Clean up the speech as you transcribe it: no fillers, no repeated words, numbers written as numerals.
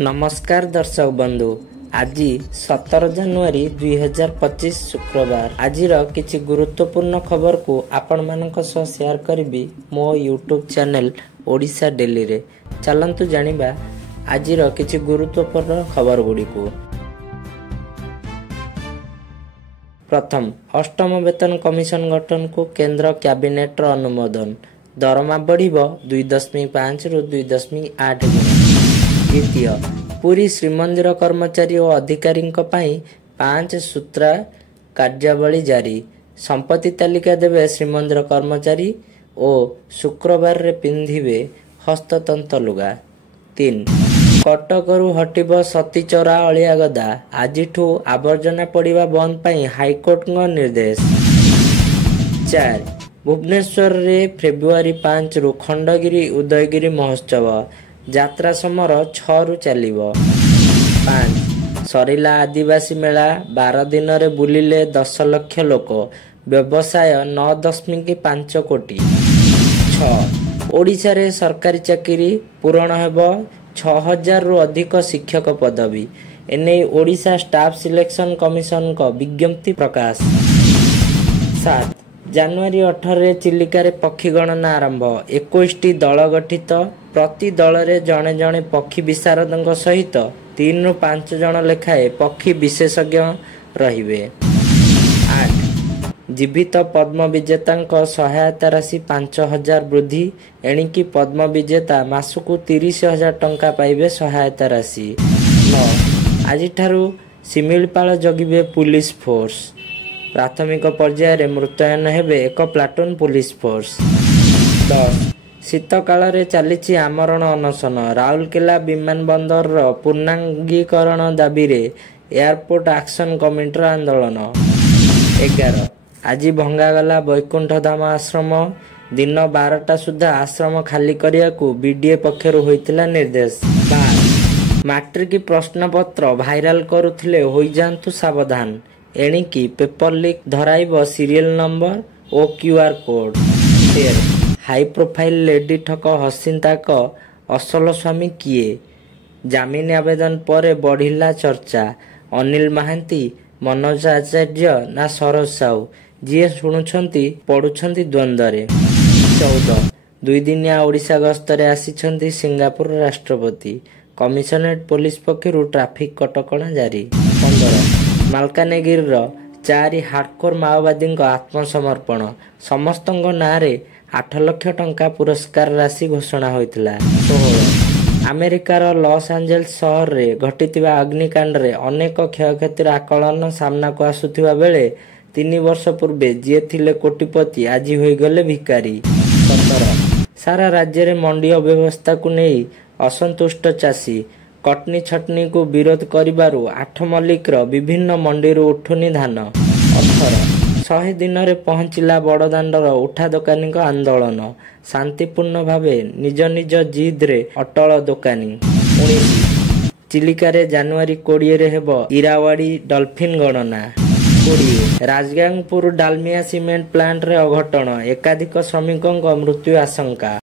नमस्कार दर्शक बंधु, आज 17 जनवरी 2025 शुक्रवार। आज किछि गुरुत्वपूर्ण खबर को आपण मानक सह शेयर करी मो यूट्यूब चैनल ओडिशा डेली रे। चलंतु जानिबा आज किछि गुरुत्वपूर्ण खबर गुडी को। प्रथम, अष्टम वेतन कमिशन गठन को केंद्र कैबिनेट अनुमोदन। दरमा बढ़िबो 2.5 रु 2.8 गुण। द्वितीय, पुरी श्रीमंदिर कर्मचारी और अधिकारी 5 सूत्रा कार्यावली जारी। संपत्ति तालिका देवे श्रीमंदिर कर्मचारी और शुक्रवार रे पिंधिबे हस्ततंत लुगा। 3, कटकरू हटिबो सतीचौरा अलिया गदा। आजिठू आवर्जना पड़िबा बंद पाई हाईकोर्ट निर्देश। 4, भुवनेश्वर रे फेब्रुआरी 5 रु खंडगिरी उदयगिरी महोत्सव। यात्रा समर 6 रु चलिबो। 5, सरिला आदिवासी मेला 12 दिन रे बुलिले 10 लाख लोक। व्यवसाय 9.5 कोटी। 6, ओडिशा रे सरकारी चाकरी पूरण हेबो 6000 रु अधिक शिक्षक पदवी। एने ओडिशा स्टाफ सिलेक्शन कमिशन को विज्ञप्ति प्रकाश। 7, जनवरी 18 रे चिलिका रे पक्षी गणना आरंभ। 21टी दल गठित। प्रति दल रे जणे जणे पक्षी विशारदଙ୍କ सहित 3 रु 5 जण लेखाए पक्षी विशेषज्ञ रहिबे। 8, जीवित पद्म विजेता सहायता राशि 5000 वृद्धि। एणिकी पद्म विजेता मासकु 30,000 टंका पाइबे सहायता राशि। 9, आज शिमिलपाल जगिबे पुलिस फोर्स। प्राथमिक पर्याय रे मृत्यायन हेबे एक प्लाटून पुलिस फोर्स। 10, शीत काल रे चलीछि आमरण अनशन। राउरकेला विमान बंदर पूर्णांगीकरण दाबी रे एयरपोर्ट एक्शन कमिटीर आंदोलन। 11, आज भंगागला वैकुंठ धाम आश्रम। दिन 12टा सुधा आश्रम खाली करिया को बीडीए पक्षर होइतिला निर्देश। 12, मैट्रिक प्रश्नपत्र भाइराल करुथिले होई जांतु सावधान। एणिकी पेपर लीक धराइब सीरियल नंबर और QR code. 13, high profile lady ठक हसिंता का असल स्वामी किए। जामिन आवेदन पर बढ़िला चर्चा। अनिल महांती, मनोज आचार्य ना सरोज साहू जी शुणुछंती पढ़ुछंती द्वंद्व। 14, 2 दिनिया ओडिशा गस्तरे आसिछंती सिंगापुर राष्ट्रपति। कमिशनरेट पुलिस पक्षरु ट्राफिक कटकणा जारी। 15, मालकानगिरी 4 हार्डकोर माओवादी आत्मसमर्पण। समस्त नारे 8 लाख टंका पुरस्कार राशि घोषणा होइतिला। 16, अमेरिकार लॉस एंजेल्स शहर रे घटितिबा अग्निकांड रे अनेक क्षयक्षतिर आकलन सामना को आसुथिबा बेले 3 वर्ष पूर्वे जे थिले कोटिपति आज होई गले भिकारी। 17, सारा राज्य रे मंडी अव्यवस्था को नहीं असंतुष्ट चाषी। कटनी छटनी को विरोध करिबारु 8 मल्लिक विभिन्न मंडी उठुनी धान। 18, 100 दिन रे पहुंचिला बड़दाण्डर उठा दोकानी आंदोलन। शांतिपूर्ण भावे निज निज जिद रे अटल दोकानी। 19, चिलिका रे जनवरी 20 रे हेबो इरावाड़ी डॉल्फिन गणना। 20, राजगांगपुर डालमिया सीमेंट प्लांट रे अघटन। एकाधिक श्रमिकों मृत्यु आशंका।